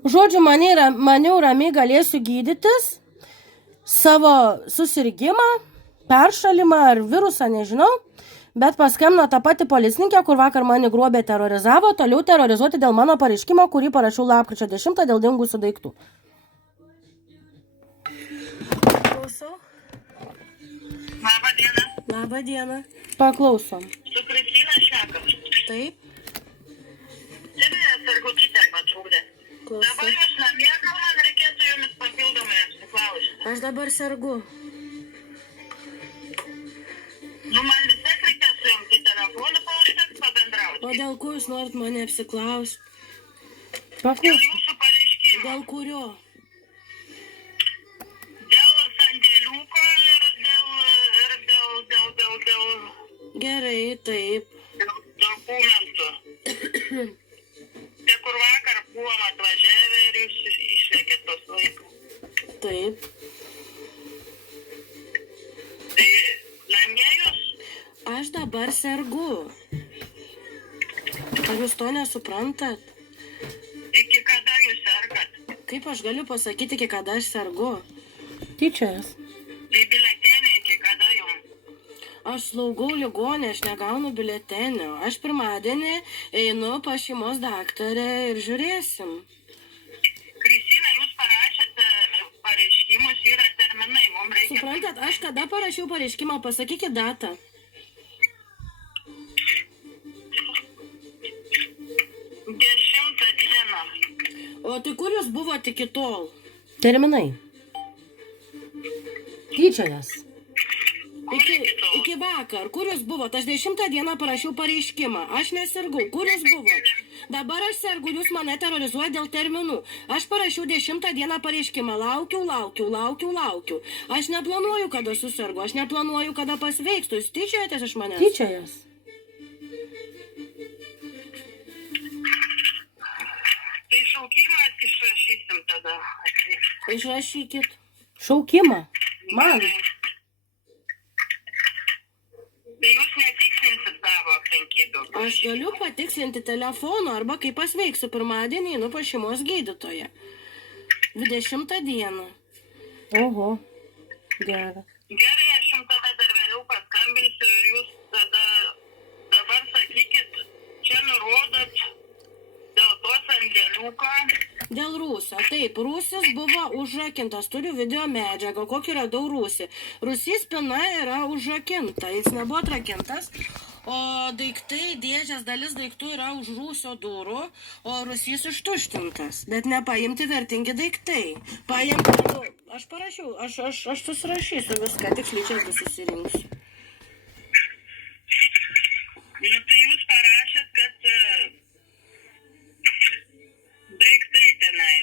Žodžiu, maniau ramiai galėsiu gydytis savo susirgimą, peršalimą ar virusą, nežinau, bet paskambino tą patį policininkė, kur vakar mane gruobė terorizavo, toliau terorizuoti dėl mano pareiškimo, kurį parašiau lapkričio 10 dėl dingusių daiktų. Klausau. Labą dieną. Labą dieną. Paklausom. Su Kristina šnekam. Taip. Silvija Sargutytė patrūdė. Dabar Klausau. jūs namie, gal man reikėtų jumis papildomai apsiklausti. Aš dabar sergu. Nu, man vis tiek reikės su jums į telefoną paužteks pabendrauti. O dėl ko jūs norit mane apsiklausti? Dėl Paklausom. jūsų pareiškimo. Dėl kurio? Dėl sandėliuko ir dėl Gerai, taip. dokumentų. Tie, kur vakar buvom atvažiavę ir jūs išlėkėt tos laikus. Taip. Tai namie jūs? Aš dabar sergu. Ar jūs to nesuprantat? Iki kada jūs sergat? Kaip aš galiu pasakyti, iki kada aš sergu? Tyčiojas. Tai biletėnė iki kada jums? Aš slaugau ligonę, aš negaunu biuletenio. Aš pirmadienį einu pas šeimos daktarę ir žiūrėsim. Kristina, jūs parašėte pareiškimus, yra terminai, mums reikia... Suprantat, aš kada parašiau pareiškimą, pasakykit datą. 10 dieną. O tai kur jūs buvote iki tol? Terminai. Tyčiojas. Iki vakar. Kur jūs buvote? Aš 10 dieną parašiau pareiškimą. Aš nesirgau. Kur jūs buvote? Dabar aš sergu, jūs mane terorizuojate dėl terminų. Aš parašiau 10 dieną pareiškimą. Laukiu. Aš neplanuoju, kada susirgu. Aš neplanuoju, kada pasveikstu. Jūs tyčiojatės iš manęs? Tyčiojas. Tai šaukimą išrašysim tada. Išrašykit. Šaukimą? Man. Tai jūs netikslinsit savo aplinkybių. Aš galiu patikslinti telefonu arba kai pasveiksiu pirmadienį, einu pas šeimos gydytoją. 20 dieną. Oho. Gerai. Gerai, aš jums tada dar vėliau paskambinsiu ir jūs tada dabar sakykit, čia nurodot dėl to sandėliuko. Dėl rūsio. Taip, rūsis buvo užrakintas. Turiu video medžiagą, kokį radau rūsį. Rūsys spina yra užrakinta. Jis nebuvo atrakintas. O daiktai, dėžės dalis daiktų yra už rūsio durų, o rūsys ištuštintas. Bet nepaimti vertingi daiktai. Paimti, aš parašiau, aš susirašysiu viską, tiksliai čia susirinksiu. Nu, tai jūs parašėt, kad daiktai tenai.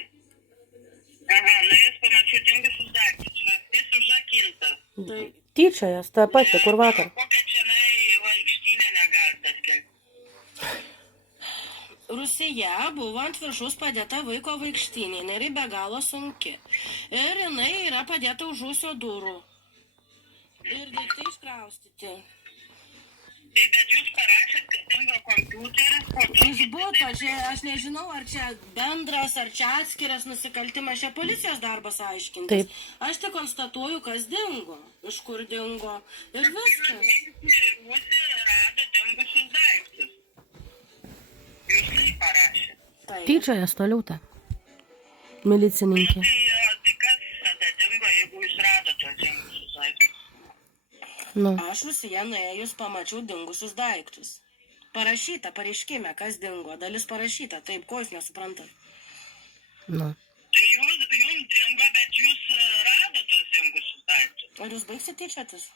Aha, nu jūs pamačiau dingusius daiktus. Rūsys užrakintas. Tai tyčiojas, ta pati, kur vakar. Kokią čianai vaikštynę negalite skelbti? Rūsyje buvo ant viršaus padėta vaiko vaikštynė, jinai yra be galo sunki. Ir jinai yra padėta už rūsio durų. Ir daiktai iškraustyti. Tai bet jūs parašėt, kad dingo kompiuteris, po to... Iš buto, aš nežinau, ar čia bendras, ar čia atskiras nusikaltimas, čia policijos darbas aiškintis. Taip. Aš tik konstatuoju, kas dingo, iš kur dingo ir viskas. Visi rado dingusius daiktus. Jūs tai parašėt. Tyčiojas toliau ta milicininkė. Tai kas tada dingo, jeigu jūs rado tos dingusius daiktus? Nu. Aš Rūsyje nuėjus pamačiau dingusius daiktus. Parašyta, pareiškime, kas dingo. Dalis parašyta, taip, ko jūs nesuprantat? Nu. Tai jums dingo, bet jūs rado tos dingusius daiktus. Ar jūs baigsit tyčiotis?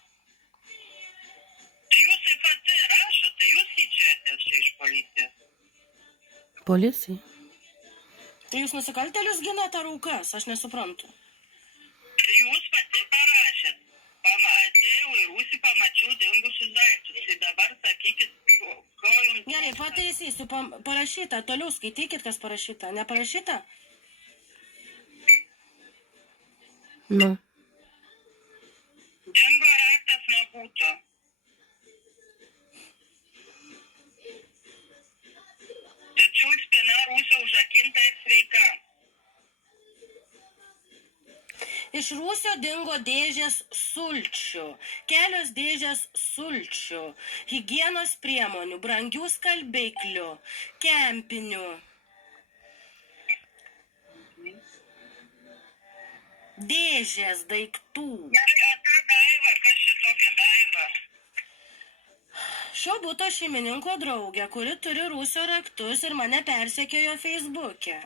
Tai jūs taip pat rašot, tai jūs tyčiojatės čia iš policijos. Policija? Tai jūs nusikaltėlius ginate ar aukas? Aš nesuprantu. Tai jūs pati parašėt. Atėjau į Rūsį, pamačiau dingusius daiktus. Tai dabar sakykit, ko jums... Gerai, pataisysiu, parašyta. Toliau skaitykit, kas parašyta. Neparašyta? Nu. Dingo raktas nuo buto. Tačiau spina Rūsio užrakinta ir sveika. Iš Rūsio dingo dėžės sulčių, kelios dėžės sulčių, higienos priemonių, brangių skalbiklių, kempinių. Dėžės daiktų. Gerai, o ta Daiva, kas čia tokia Daiva? Šio buto šeimininko draugė, kuri turi Rūsio raktus ir mane persekiojo Facebook'e.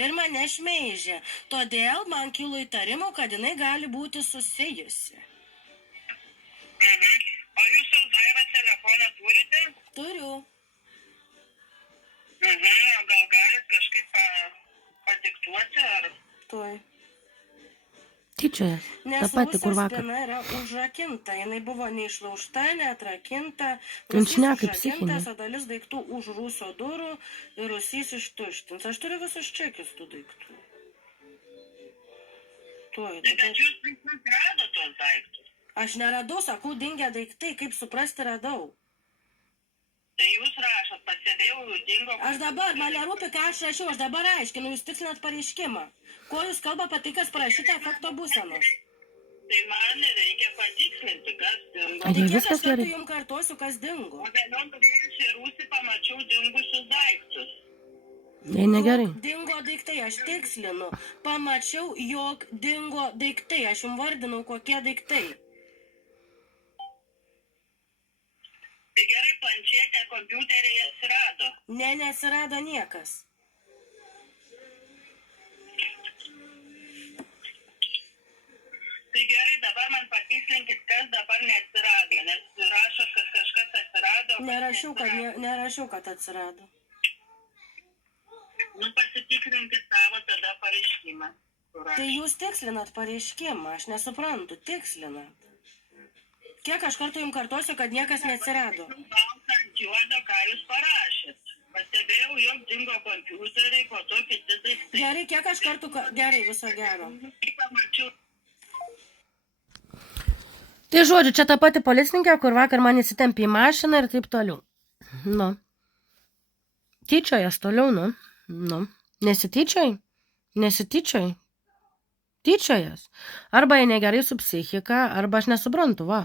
Ir mane šmeižė. Todėl man kilo įtarimų, kad jinai gali būti susijusi. O jūs tos Daivos telefoną turite? Turiu. O gal galit kažkaip padiktuoti ar... Tuoj. Tyčiojas. Ta Nes pati, kur Rūsio vakar. spyna yra užrakinta. Jinai buvo neišlaužta, neatrakinta. Jin Rūsys šneka kaip užrakintas, psichinė. o dalis daiktų už Rūsio durų ir Rūsys ištuštins. Aš turiu visus čekius tų daiktų. Tuoj, dabar. Bet jūs rado tos daiktus. Aš neradau, sakau, dingę daiktai, kaip suprasti radau. Tai jūs rašot, pasėdėjau, dingo... Aš dabar, man nerūpi, ką aš rašiau, aš dabar aiškinu, jūs tikslinat pareiškimą. Ko jūs kalba apie tai, kas parašyta efekto būsenos? Tai man reikia patikslinti, kas dingo. Ai, Tai kiek viskas aš kartų gerai. jums kartuosiu, kas dingo? O vėliau nuėjus į Rūsį pamačiau dingusius daiktus. Jei negerai. Dingo daiktai, aš tikslinu. Pamačiau, jog dingo daiktai, aš jums vardinau, kokie daiktai. Tai gerai, planšetė, kompiuteriai atsirado. Ne, neatsirado niekas. Tai gerai, dabar man patikslinkit, kas dabar neatsirado, nes rašot, kad kažkas atsirado. Nerašiau, kad atsirado. Nu, pasitikslinkit savo tada pareiškimą. Tai jūs tikslinat pareiškimą, aš nesuprantu, tikslinat. Kiek aš kartų jums kartuosiu, kad niekas neatsirado? Baltą ant juodo, ką jūs parašėt. Pastebėjau, jog dingo kompiuteriai, po to kiti daiktai. Gerai, kiek aš kartų... Gerai, viso gero. Pamačiau. Tai žodžiu, čia ta pati policininkė, kur vakar man įsitempė į mašiną ir taip toliau. Nu. Tyčiojas toliau, nu. Nu. Nesityčioj? Nesityčioj? Tyčiojas. Arba jie negerai su psichika, arba aš nesuprantu, va.